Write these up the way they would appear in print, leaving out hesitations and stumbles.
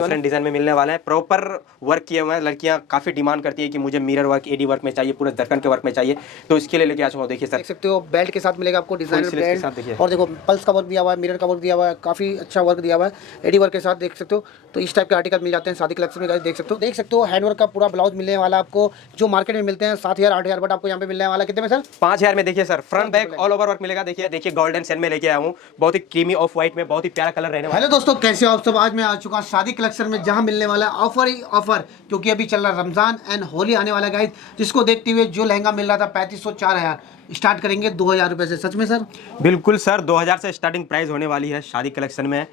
Different design में मिलने वाला है, प्रॉपर वर्क किए हुए हैं। लड़कियां काफी डिमांड करती है कि मुझे मिरर वर्क, एडी वर्क में चाहिए, पूरे दर्पण के वर्क में चाहिए, तो इसके लिए लेके आ चुका हूं। देखिए सर, देख सकते हो बेल्ट के साथ मिलेगा आपको डिजाइनर के साथ देखिए। बेल्ट, और देखो पल्स का वर्क दिया हुआ है, मिरर का वर्क दिया हुआ है, काफी अच्छा वर्क दिया हुआ है एडी वर्क के साथ, देख सकते हो। तो इस टाइप के आर्टिकल मिल जाते हैं शादी कलेक्शन में गाइस, देख सकते हो हैंड वर्क का पूरा ब्लाउज मिलने वाला है आपको, जो मार्केट में मिलते हैं 7,000 8,000, बट आपको यहाँ पे मिलने वाला कितने में सर? 5,000 में। देखिए sir, front back all over work मिलेगा। देखिए गोल्डन सेल में लेके आया हूँ, बहुत ही क्रीमी ऑफ व्हाइट में, बहुत ही प्यारा कलर रहने वाला है। हेलो दोस्तों, कैसे हो आप सब? आज मैं आ चुका शादी कलेक्शन में, जहां मिलने वाला है ऑफर ही ऑफर, क्योंकि अभी चल रहा रमजान एंड होली आने वाला है गाइस, जिसको देखते हुए जो लहंगा मिल रहा था 3500 4000, स्टार्ट करेंगे 2000 रुपए से। सच में सर? बिल्कुल सर, 2000 से स्टार्टिंग प्राइस होने वाली है शादी कलेक्शन में।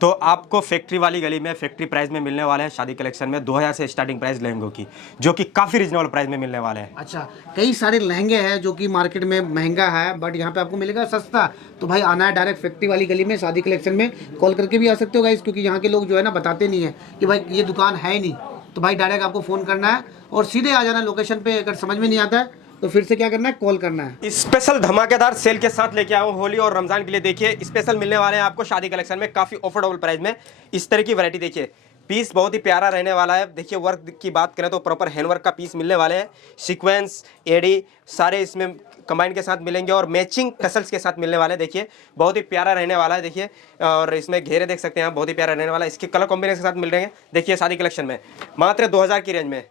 तो आपको फैक्ट्री वाली गली में फैक्ट्री प्राइस में मिलने वाला है शादी कलेक्शन में 2000 से स्टार्टिंग प्राइस लहंगों की, जो कि काफ़ी रिजनेबल प्राइस में मिलने वाले हैं। अच्छा, कई सारे लहंगे हैं जो कि मार्केट में महंगा है, बट यहाँ पे आपको मिलेगा सस्ता। तो भाई आना है डायरेक्ट फैक्ट्री वाली गली में शादी कलेक्शन में, कॉल करके भी आ सकते हो गाइस, क्योंकि यहाँ के लोग जो है ना बताते नहीं है कि भाई ये दुकान है ही नहीं। तो भाई डायरेक्ट आपको फ़ोन करना है और सीधे आ जाना लोकेशन पे। अगर समझ में नहीं आता है तो फिर से क्या करना है, कॉल करना है। स्पेशल धमाकेदार सेल के साथ लेके आया हूँ होली और रमजान के लिए। देखिए स्पेशल मिलने वाले हैं आपको शादी कलेक्शन में काफ़ी अफोर्डेबल प्राइस में। इस तरह की वैरायटी देखिए, पीस बहुत ही प्यारा रहने वाला है। देखिए वर्क की बात करें तो प्रॉपर हैंडवर्क का पीस मिलने वाले हैं, सीक्वेंस एडी सारे इसमें कंबाइन के साथ मिलेंगे और मैचिंग टसल्स के साथ मिलने वाले हैं। देखिए बहुत ही प्यारा रहने वाला है। देखिए और इसमें घेरे देख सकते हैं आप, बहुत ही प्यारा रहने वाला है। इसके कलर कॉम्बिनेशन के साथ मिल रहे हैं। देखिए शादी कलेक्शन में मात्र 2000 की रेंज में।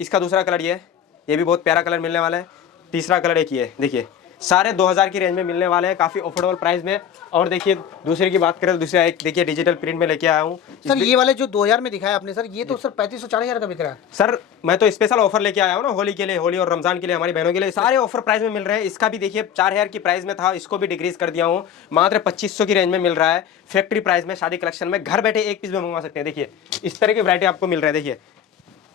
इसका दूसरा कलर ये भी बहुत प्यारा कलर मिलने वाला है। तीसरा कलर एक ही है। देखिए सारे 2000 की रेंज में मिलने वाले हैं, काफ़ी अफोर्डेबल प्राइस में। और देखिए दूसरे की बात करें तो दूसरा एक देखिए डिजिटल प्रिंट में लेके आया हूँ सर। ये वाले जो 2000 में दिखाया आपने सर, ये तो सर 3500 4000 का बिक रहा है। सर। मैं तो स्पेशल ऑफर लेके आया हूँ ना होली के लिए, होली और रमजान के लिए हमारी बहनों के लिए सारे ऑफर प्राइस में मिल रहे हैं। इसका भी देखिए 4000 की प्राइस में था, इसको भी डिक्रीज कर दिया हूँ, मात्र 2500 की रेंज में मिल रहा है फैक्ट्री प्राइस में शादी कलेक्शन में। घर बैठे एक पीस में मंगवा सकते हैं। देखिए इस तरह की वैरायटी आपको मिल रहा है। देखिए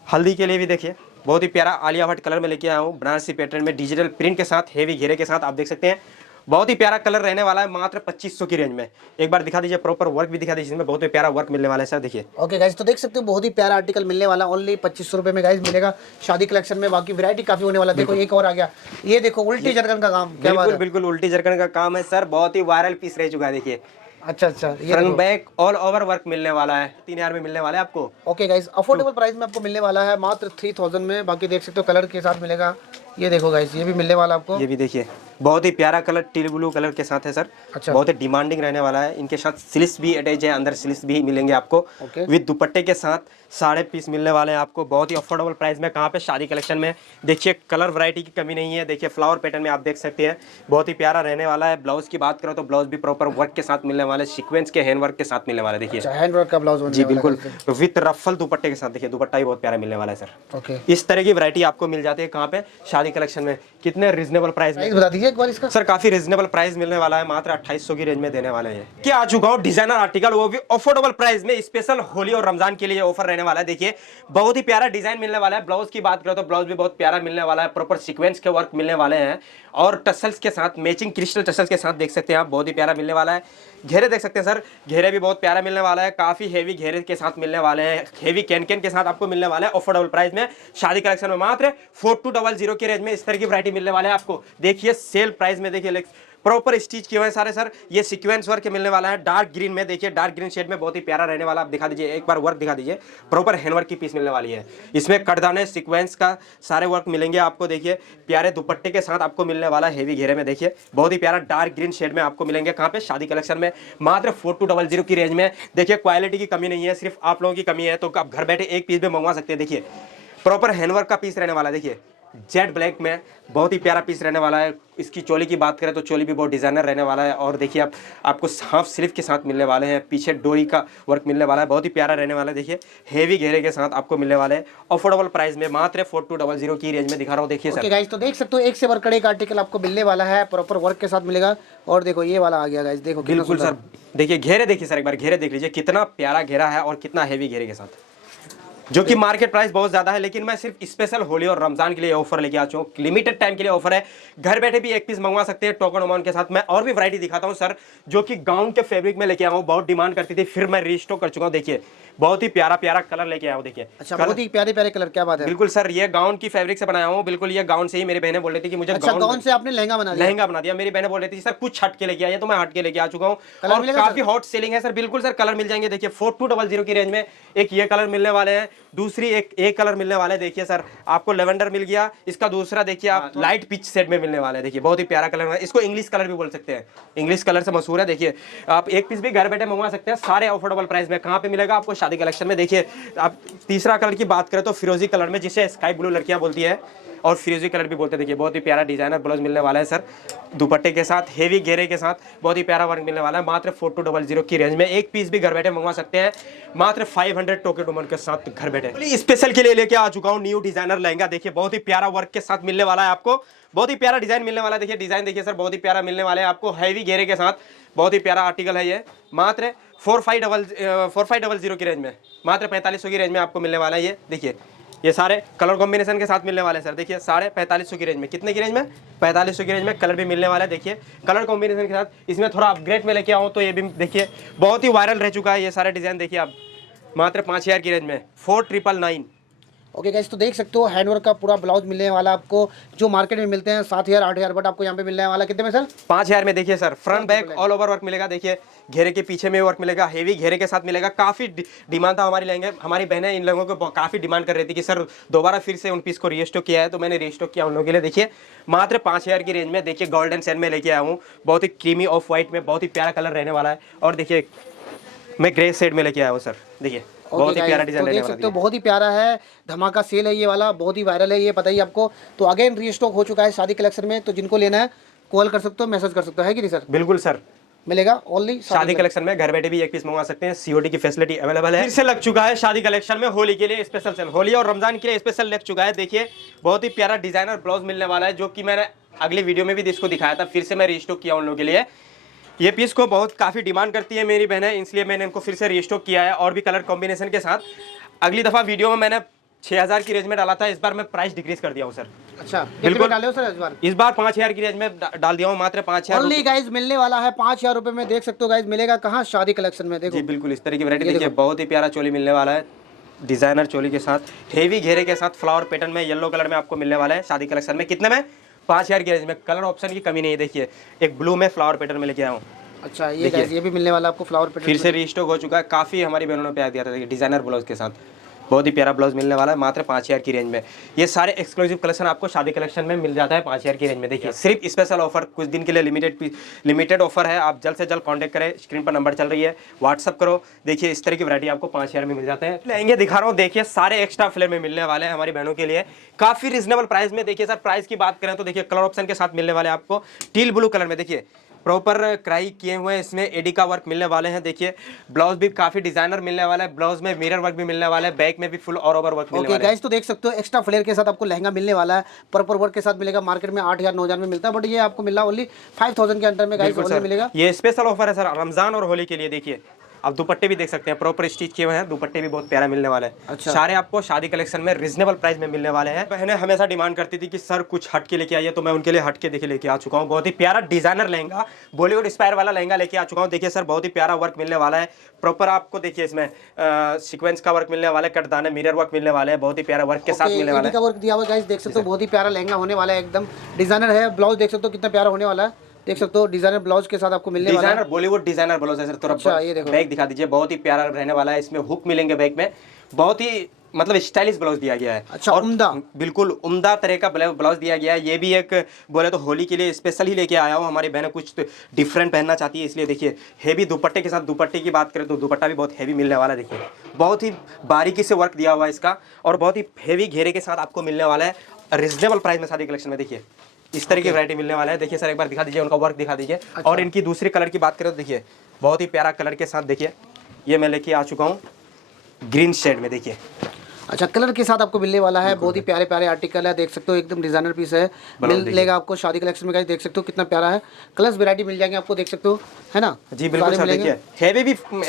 हल्दी के लिए भी देखिए बहुत ही प्यारा आलिया भट्ट कलर में लेके आया हूँ, बनारसी पैटर्न में डिजिटल प्रिंट के साथ, हेवी घेरे के साथ। आप देख सकते हैं बहुत ही प्यारा कलर रहने वाला है, मात्र 2500 की रेंज में। एक बार दिखा दीजिए, प्रॉपर वर्क भी दिखा दीजिए, इसमें बहुत ही प्यारा वर्क मिलने वाला है सर। देखिए ओके गाइस, तो देख सकते हो बहुत ही प्यारा आर्टिकल मिलने वाला, ओनली 2500 रुपए में गाइस मिलेगा शादी कलेक्शन में। बाकी वैरायटी काफी होने वाला। देखो एक और आ गया, ये देखो उल्टी जरकन का काम। क्या बात है? बिल्कुल उल्टी जरकन का काम है सर, बहुत ही वायरल पीस रह चुका है। देखिए अच्छा, ये front back all over work मिलने वाला है, 3000 में मिलने वाला है आपको। ओके गाइस, अफोर्डेबल प्राइस में आपको मिलने वाला है, मात्र 3000 में। बाकी देख सकते हो कलर के साथ मिलेगा। ये देखो गाइस, ये भी मिलने वाला आपको। ये भी देखिए बहुत ही प्यारा कलर टील ब्लू कलर के साथ है सर। अच्छा, बहुत ही डिमांडिंग रहने वाला है। इनके साथ स्लिट्स भी अटैच है, अंदर स्लिट्स भी मिलेंगे आपको विद दुपट्टे के साथ। सारे पीस मिलने वाले हैं आपको बहुत ही अफोर्डेबल प्राइस में। कहाँ पे? शादी कलेक्शन में। देखिए कलर वैरायटी की कमी नहीं है। देखिए फ्लावर पैटर्न में आप देख सकते हैं, बहुत ही प्यारा रहने वाला है। ब्लाउज की बात करो तो ब्लाउज भी प्रॉपर वर्क के साथ मिलने वाले, सीक्वेंस के हैंड वर्क के साथ मिलने वाले। देखिए हैंड वर्क का ब्लाउज जी बिल्कुल, विद रफल दुपट्टे के साथ। देखिए दुपट्टा भी बहुत प्यारा मिलने वाला है सर। ओके, इस तरह की वैरायटी आपको मिल जाती है कहाँ पे? शादी कलेक्शन में। कितने रिजनेबल प्राइस में बता दीजिए एक बार इसका। सर? काफी रिजनेबल प्राइस मिलने वाला है, मात्र 2800 की रेंज में देने वाले हैं। क्या आ चुका हूँ डिजाइनर आर्टिकल, वो भी अफोर्डेबल प्राइस में। स्पेशल होली और रमजान के लिए ऑफर रहने वाला है। देखिए बहुत ही प्यारा डिजाइन मिलने वाला है। ब्लाउज की बात करो तो ब्लाउज भी बहुत प्यारा मिलने वाला है, प्रॉपर सीक्वेंस के वर्क मिलने वाले हैं और टसल्स के साथ, मैचिंग क्रिस्टल टसल्स के साथ देख सकते हैं आप, बहुत ही प्यारा मिलने वाला है। घेरे देख सकते हैं सर, घेरे भी बहुत प्यारा मिलने वाला है, काफी हेवी घेरे के साथ मिलने वाले हैं, हेवी कैन के साथ आपको मिलने वाला है अफोर्डेबल प्राइस में शादी कलेक्शन में। मात्र 4200 की रेंज में इस तरह की वैरायटी मिलने वाले हैं आपको। देखिए सेल प्राइस में, देखिए प्रॉपर स्टिच किए हुए हैं सारे सर। ये सीक्वेंस वर्क मिलने वाला है डार्क ग्रीन में। देखिए डार्क ग्रीन शेड में बहुत ही प्यारा रहने वाला। आप दिखा दीजिए एक बार वर्क दिखा दीजिए, प्रॉपर हैंडवर्क की पीस मिलने वाली है। इसमें कटदाने सीक्वेंस का सारे वर्क मिलेंगे आपको। देखिए प्यारे दुपट्टे के साथ आपको मिलने वाला है हेवी घेरे में। देखिए बहुत ही प्यारा डार्क ग्रीन शेड में आपको मिलेंगे। कहाँ पे? शादी कलेक्शन में, मात्र 4200 की रेंज में। देखिए क्वालिटी की कमी नहीं है, सिर्फ आप लोगों की कमी है, तो आप घर बैठे एक पीस में मंगवा सकते हैं। देखिए प्रॉपर हैंडवर्क का पीस रहने वाला है। देखिए जेड ब्लैक में बहुत ही प्यारा पीस रहने वाला है। इसकी चोली की बात करें तो चोली भी बहुत डिजाइनर रहने वाला है। और देखिए आपको हाफ स्लीव के साथ मिलने वाले हैं, पीछे डोरी का वर्क मिलने वाला है, बहुत ही प्यारा रहने वाला है। देखिए हेवी घेरे के साथ आपको मिलने वाले हैं अफोर्डेबल प्राइस में, मात्र 4200 की रेंज में दिखा रहा हूँ। देखिए सर गाइस, तो देख सकते हो एक से बढ़कर एक आर्टिकल आपको मिलने वाला है, प्रॉपर वर्क के साथ मिलेगा। और देखो ये वाला आ गया गाइस, देखो बिल्कुल सर। देखिए घेरे देखिए सर, एक बार घेरे देख लीजिए, कितना प्यारा घेरा है और कितना हेवी घेरे के साथ, जो कि मार्केट प्राइस बहुत ज्यादा है। लेकिन मैं सिर्फ स्पेशल होली और रमजान के लिए ऑफर लेके आ चुका हूँ, लिमिटेड टाइम के लिए ऑफर है। घर बैठे भी एक पीस मंगवा सकते हैं टोकन अमाउंट के साथ। मैं और भी वैरायटी दिखाता हूँ सर, जो कि गाउन के फैब्रिक में लेके आया हूँ, बहुत डिमांड करती थी, फिर मैं रीस्टॉक कर चुका हूँ। देखिए बहुत ही प्यारा प्यारा कलर लेके आया हूँ देखिए। अच्छा, बहुत ही प्यारे प्यारे कलर, क्या बात है। बिल्कुल सर, ये गाउन की फैब्रिक से बनाया हूँ, बिल्कुल ये गाउन से ही। मेरी बहनें बोल रही थी कि मुझे अच्छा, गाउन से आपने लहंगा बना दिया। लहंगा बना दिया। मेरी बहनें बोल रही थी सर कुछ हट के लेके आइए, तो मैं हट के लेके आ चुका हूँ कलर और मिलेगा काफी हॉट सेलिंग है सर। बिल्कुल सर, कलर मिल जाएंगे देखिए 4200 की रेंज में। एक ये कलर मिलने वाले हैं, दूसरी एक कलर मिलने वाले हैं देखिए सर, आपको लेवेंडर मिल गया। इसका दूसरा देखिए आप लाइट पिच सेट में मिलने वाला है देखिए, बहुत ही प्यारा कलर है। इसको इंग्लिश कलर भी बोल सकते हैं, इंग्लिश कलर से मशहूर है। देखिए आप एक पीस भी घर बैठे मंगवा सकते हैं, सारे अफोर्डेबल प्राइस में। कहाँ पे मिलेगा आपको? शादी कलेक्शन में। देखिए आप तीसरा कलर की बात करें तो फिरोजी कलर में, जिसे स्काई ब्लू लड़कियां बोलती है और फिरोजी कलर भी बोलते हैं। देखिए बहुत ही प्यारा डिजाइनर ब्लाउज मिलने वाला है सर, दुपट्टे के साथ, हेवी घेरे के साथ, बहुत ही प्यारा वर्क मिलने वाला है। मात्र 4200 की रेंज में एक पीस भी घर बैठे मंगवा सकते हैं, मात्र 500 टोकेन टोमन के साथ घर बैठे। स्पेशल के लिए लेके आ चुका हूँ न्यू डिजाइनर लहंगा। देखिए बहुत ही प्यारा वर्क के साथ मिलने वाला है आपको, बहुत ही प्यारा डिजाइन मिलने वाला है। देखिए डिजाइन देखिए सर, बहुत ही प्यारा मिलने वाले हैं आपको, हैवी घेरे के साथ, बहुत ही प्यारा आर्टिकल है ये। मात्र 4500 की रेंज में, मात्र 4500 की रेंज में आपको मिलने वाला है ये। देखिए ये सारे कलर कॉम्बिनेशन के साथ मिलने वाले हैं सर। देखिए 4550 की रेंज में, कितने की रेंज में? 4500 की रेंज में कलर भी मिलने वाला है। देखिए कलर कॉम्बिनेशन के साथ इसमें थोड़ा अपग्रेड में लेके आऊँ तो ये भी देखिए बहुत ही वायरल रह चुका है ये सारे डिजाइन। देखिए आप मात्र 5000 की रेंज में 4999। ओके गाइस, तो देख सकते हो हैंडवर्क का पूरा ब्लाउज मिलने वाला आपको, जो मार्केट में मिलते हैं 7000 8000, बट आपको यहाँ पे मिलने वाला कितने में सर? 5000 में। देखिए sir front back all over work मिलेगा। देखिए घेरे के पीछे में वर्क मिलेगा, हेवी घेरे के साथ मिलेगा। काफी डिमांड था हमारी लहंगे, हमारी बहनें इन लोगों को काफी डिमांड कर रही थी कि सर दोबारा फिर से उन पीस को रीस्टॉक किया है, तो मैंने रीस्टॉक किया उन लोगों के लिए। देखिए मात्र 5000 की रेंज में देखिए गोल्डन सेल में लेके आया हूँ, बहुत ही क्रीमी ऑफ व्हाइट में, बहुत ही प्यारा कलर रहने वाला है। और देखिए मैं ग्रे शेड में लेके आया हूँ सर, देखिए बहुत ही प्यारा डिजाइन देख सकते हो, बहुत ही प्यारा है, धमाका सेल है ये वाला, बहुत ही वायरल है ये, पता ही आपको। तो अगेन रीस्टॉक हो चुका है शादी कलेक्शन में, तो जिनको लेना है कॉल कर सकते हो, मैसेज कर सकते हो, है कि नहीं सर? बिल्कुल सर, मिलेगा ओनली शादी कलेक्शन में। घर बैठे भी एक पीस मंगवा सकते हैं, सीओडी की फैसिलिटी अवेलेबल है। फिर से लग चुका है शादी कलेक्शन में होली के लिए स्पेशल सेल, होली और रमजान के लिए स्पेशल लग चुका है। देखिए बहुत ही प्यारा डिजाइनर ब्लाउज मिलने वाला है, जो कि मैंने अगली वीडियो में भी इसको दिखाया था, फिर से मैं रीस्टॉक किया उन लोगों के लिए। ये पीस को बहुत काफ़ी डिमांड करती है मेरी बहनें, इसलिए मैंने इनको फिर से रीस्टॉक किया है, और भी कलर कॉम्बिनेशन के साथ। अगली दफ़ा वीडियो में मैंने 6000 की रेंज में डाला था, इस बार मैं प्राइस डिक्रीज कर दिया हूँ सर। अच्छा, बिल्कुल डाले हो सर इस बार 5000 की रेंज में डाल दिया हूँ, मात्र 5000 ओनली गाइस मिलने वाला है 5000 रुपए में। देख सकते हो गाइस, मिलेगा कहाँ? शादी कलेक्शन में। देखो जी बिल्कुल इस तरह की वैरायटी देखिए, बहुत ही प्यारा चोली मिलने वाला है, डिजाइनर चोली के साथ, हेवी घेरे के साथ, फ्लावर पैटर्न में, येलो कलर में आपको मिलने वाला है शादी कलेक्शन में। कितने में? 5000 की रेंज में। कलर ऑप्शन की कमी नहीं है। देखिए एक ब्लू में फ्लावर पैटर्न में लेके आया हूँ। अच्छा, ये गाइस ये भी मिलने वाला आपको फ्लावर पैटर्न, फिर से रीस्टॉक हो चुका है, काफ़ी हमारी बहनों ने प्यार दिया था। देखिए डिजाइनर ब्लाउज के साथ बहुत ही प्यारा ब्लाउज मिलने वाला है, मात्र 5000 की रेंज में। ये सारे एक्सक्लूसिव कलेक्शन आपको शादी कलेक्शन में मिल जाता है 5000 की रेंज में। देखिए सिर्फ स्पेशल ऑफर, कुछ दिन के लिए लिमिटेड ऑफर है, आप जल्द से जल्द कांटेक्ट करें, स्क्रीन पर नंबर चल रही है, व्हाट्सअप करो। देखिए इस तरह की वैरायटी आपको 5000 में मिल जाते हैं। लहंगे दिखा रहा हूँ, देखिए सारे एक्स्ट्रा फ्लेयर में मिलने वाले हैं हमारी बहनों के लिए, काफ़ी रिजनेबल प्राइस में। देखिए सर प्राइस की बात करें तो देखिए कलर ऑप्शन के साथ मिलने वाले आपको, टील ब्लू कलर में, देखिए प्रॉपर क्राई किए हुए हैं, इसमें एडी का वर्क मिलने वाले हैं। देखिए ब्लाउज भी काफी डिजाइनर मिलने वाला है, ब्लाउज में मिरर वर्क भी मिलने वाला है, बैक में भी फुल ऑल ओवर वर्क मिलने वाला है। गाइस तो देख सकते हो एक्स्ट्रा फ्लेयर के साथ आपको लहंगा मिलने वाला है, प्रॉपर वर्क के साथ मिलेगा। मार्केट में 8000 9000 में मिलता है, बट ये आपको मिल रहा है ओनली 5000 के अंदर में गाइस ओनली मिलेगा। ये स्पेशल ऑफर है सर रमजान और होली के लिए। देखिए आप दुपट्टे भी देख सकते हैं, प्रॉपर स्टिच किए हुए हैं, दुपट्टे भी बहुत प्यारा मिलने वाला है। अच्छा। सारे आपको शादी कलेक्शन में रिजनेबल प्राइस में मिलने वाले हैं। बहनें हमेशा डिमांड करती थी कि सर कुछ हट के लेके आइए, तो मैं उनके लिए हट के देखिए लेके आ चुका हूँ। बहुत ही प्यारा डिजाइनर लहंगा, बॉलीवुड इंस्पायर वाला लहंगा लेके आ चुका हूँ। देखिए सर बहुत ही प्यारा वर्क मिलने वाला है, प्रॉपर आपको देखिए इसमें सीक्वेंस का वर्क मिलने वाला है, कटदाने मिरर वर्क मिलने वाले हैं, बहुत ही प्यारा वर्क के साथ मिलने वाला है। वर्क दिया हुआ गाइस, देख सकते हो बहुत ही प्यारा लहंगा होने वाला है, एकदम डिजाइनर है। ब्लाउज देख सकते हो कितना प्यारा होने वाला है, देख सकते हो डिजाइनर ब्लाउज के साथ आपको मिलने वाला है। डिजाइनर बॉलीवुड डिजाइनर ब्लाउज है सर। थोड़ा अच्छा, ये देखो बैग दिखा दीजिए, बहुत ही प्यारा रहने वाला है, इसमें हुक मिलेंगे बैग में, बहुत ही मतलब स्टाइलिश ब्लाउज दिया गया है। अच्छा, और उम्दा, बिल्कुल उम्दा तरह का ब्लाउज दिया गया है। ये भी एक बोले तो होली के लिए स्पेशल ही लेके आया हूँ, हमारी बहनें कुछ डिफरेंट पहनना चाहती है, इसलिए देखिए हेवी दुपट्टे के साथ। दुपट्टे की बात करें तो दुपट्टा भी बहुत हेवी मिलने वाला है, देखिए बहुत ही बारीकी से वर्क दिया हुआ है इसका, और बहुत ही हेवी घेरे के साथ आपको मिलने वाला है रिजनेबल प्राइस में शादी कलेक्शन में। देखिए इस तरह की वैरायटी मिलने वाला है। देखिए सर एक बार दिखा दीजिए, उनका वर्क दिखा दीजिए। अच्छा। और इनकी दूसरी कलर की बात करें तो देखिए बहुत ही प्यारा कलर के साथ, देखिए ये मैं लेके आ चुका हूँ ग्रीन शेड में। देखिए अच्छा कलर के साथ आपको मिलने वाला है, बहुत ही प्यारे प्यारे आर्टिकल है, देख सकते हो एकदम डिजाइनर पीस है, मिलेगा आपको शादी कलेक्शन में। देख सकते हो कितना प्यारा है, कलर्स वैरायटी मिल जाएंगे आपको, देख सकते हो, है ना? जी बिल्कुल सर। देखिए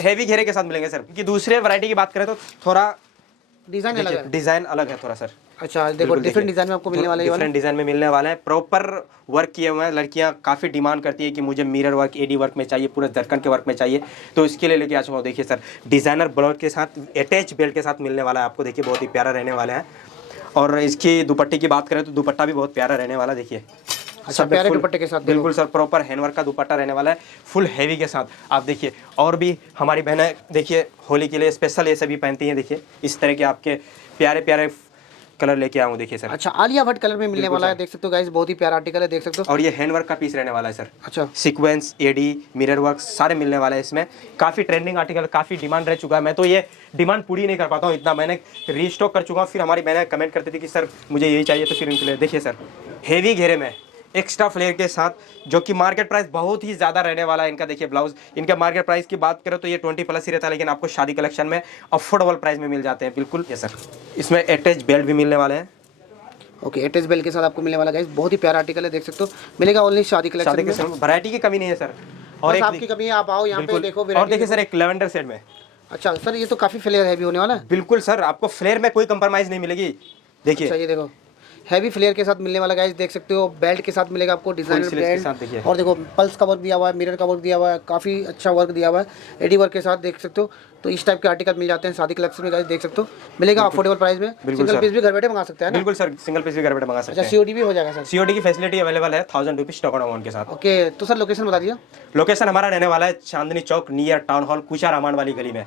हेवी घेरे के साथ मिलेंगे सर। कि दूसरे वैरायटी की बात करें तो थोड़ा डिजाइन अलग है, डिजाइन अलग है थोड़ा सर। अच्छा देखो डिफरेंट डिजाइन में आपको मिलने वाला है ये वाला। डिफरेंट डिजाइन में मिलने वाला है, प्रॉपर वर्क किए हुए हैं। लड़कियां काफ़ी डिमांड करती है कि मुझे मिरर वर्क, एडी वर्क में चाहिए, पूरे दरकन के वर्क में चाहिए, तो इसके लिए लेके आ चुका हूँ। देखिए सर, डिज़ाइनर ब्लाउज के साथ अटैच बेल्ट के साथ मिलने वाला है आपको। देखिए बहुत ही प्यारा रहने वाला है। और इसकी दुपट्टे की बात करें तो दुपट्टा भी बहुत प्यारा रहने वाला है। देखिए अच्छा प्यारे दुपट्टे के साथ बिल्कुल सर, प्रॉपर हैंडवर्क का दुपट्टा रहने वाला है, फुल हैवी के साथ। आप देखिए, और भी हमारी बहनें देखिए होली के लिए स्पेशल ये सभी पहनती हैं। देखिए इस तरह के आपके प्यारे प्यारे कलर लेके आऊँ। देखिए सर, अच्छा आलिया भट्ट कलर में मिलने वाला है, देख सकते हो गाइस, बहुत ही प्यारा आर्टिकल है, देख सकते हो। और ये हैंडवर्क का पीस रहने वाला है सर। अच्छा सीक्वेंस, एडी, मिरर वर्क सारे मिलने वाले हैं इसमें। काफ़ी ट्रेंडिंग आर्टिकल, काफ़ी डिमांड रह चुका है। मैं तो ये डिमांड पूरी नहीं कर पाता हूँ, इतना मैंने रीस्टॉक कर चुका हूँ। फिर हमारी बहनें कमेंट करती थी कि सर मुझे यही चाहिए, तो फिर इनके लिए देखिए सर, हेवी घेरे में एक्स्ट्रा फ्लेयर के साथ, जो कि मार्केट प्राइस बहुत ही ज़्यादा रहने वाला है इनका। देखिए ब्लाउज, इनका मार्केट प्राइस की बात करें तो ये 20+ ही रहता है, लेकिन आपको शादी कलेक्शन में अफोर्डेबल प्राइस में मिल जाते हैं। बिल्कुल ये सर, इसमें अटैच बेल्ट भी मिलने वाले हैं। ओके अटैच बेल्ट के साथ आपको मिलने वाला गाइस, बहुत ही प्यारा आर्टिकल है, देख सकते हो। मिलेगा ओनली शादी कलेक्शन में। वैरायटी की कमी नहीं है सर। और आपकी कमी है, आप आओ यहाँ पे देखो। और देखिए सर, एक लेवेंडर सेट में। अच्छा सर ये तो काफी फ्लेयर हैवी होने वाला है। बिल्कुल सर, आपको फ्लेयर में कोई कंप्रोमाइज नहीं मिलेगी। देखिए अच्छा ये देखो हैवी फ्लेयर के साथ मिलने वाला गाइस, देख सकते हो। बेल्ट के साथ मिलेगा आपको डिजाइनर बेल्ट, और देखो पल्स का वर्क दिया हुआ है, मिरर का वर्क दिया हुआ है, काफी अच्छा वर्क दिया हुआ है, एडी वर्क के साथ, देख सकते हो। तो इस टाइप के आर्टिकल मिल जाते हैं शादी कलेक्शन में गाइस, देख सकते हो। मिलेगा अफोर्डेबल प्राइस में। सिंगल पीस भी घर बैठे मंगा सकते हैं ना? बिल्कुल सर, सिंगल पीस भी घर बैठे मंगा सकते हैं। अच्छा सीओडी भी हो जाएगा सर? सीओडी की फैसिलिटी अवेलेबल है, 1000 रुपीज टोकन अमाउंट के साथ। ओके तो सर लोकेशन बता दीजिए। लोकेशन हमारा रहने वाला है Chandni Chowk, near town hall, कुचा रामान वाली गली में।